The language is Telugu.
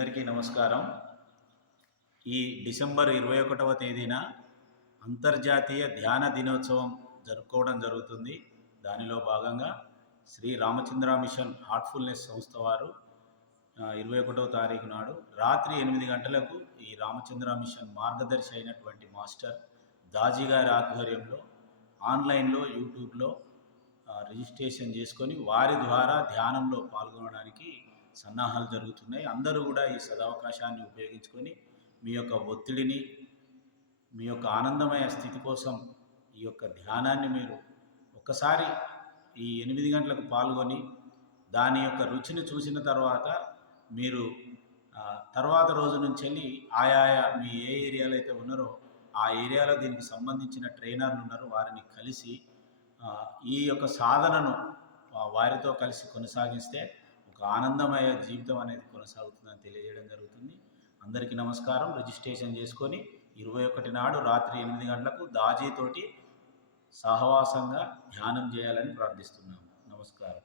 అందరికీ నమస్కారం. ఈ డిసెంబర్ 21వ తేదీన అంతర్జాతీయ ధ్యాన దినోత్సవం జరుపుకోవడం జరుగుతుంది. దానిలో భాగంగా శ్రీ రామచంద్ర మిషన్ హార్ట్ఫుల్నెస్ సంస్థ వారు 21వ తారీఖు నాడు రాత్రి 8 గంటలకు ఈ రామచంద్ర మిషన్ మార్గదర్శి అయినటువంటి మాస్టర్ దాజీ గారి ఆధ్వర్యంలో ఆన్లైన్లో యూట్యూబ్లో రిజిస్ట్రేషన్ చేసుకొని వారి ద్వారా ధ్యానంలో పాల్గొనడానికి సన్నాహాలు జరుగుతున్నాయి. అందరూ కూడా ఈ సదవకాశాన్ని ఉపయోగించుకొని మీ యొక్క ఒత్తిడిని, మీ యొక్క ఆనందమయ స్థితి కోసం ఈ యొక్క ధ్యానాన్ని మీరు ఒక్కసారి ఈ 8 గంటలకు పాల్గొని దాని యొక్క రుచిని చూసిన తర్వాత మీరు తర్వాత రోజు నుంచి వెళ్ళి ఆయా మీ ఏ ఏరియాలో అయితే ఉన్నారో ఆ ఏరియాలో దీనికి సంబంధించిన ట్రైనర్లు ఉన్నారు, వారిని కలిసి ఈ యొక్క సాధనను వారితో కలిసి కొనసాగిస్తే ఒక ఆనందమయ జీవితం అనేది కొనసాగుతుందని తెలియజేయడం జరుగుతుంది. అందరికీ నమస్కారం. రిజిస్ట్రేషన్ చేసుకొని 21 నాడు రాత్రి 8 గంటలకు దాజీతోటి సహవాసంగా ధ్యానం చేయాలని ప్రార్థిస్తున్నాము. నమస్కారం.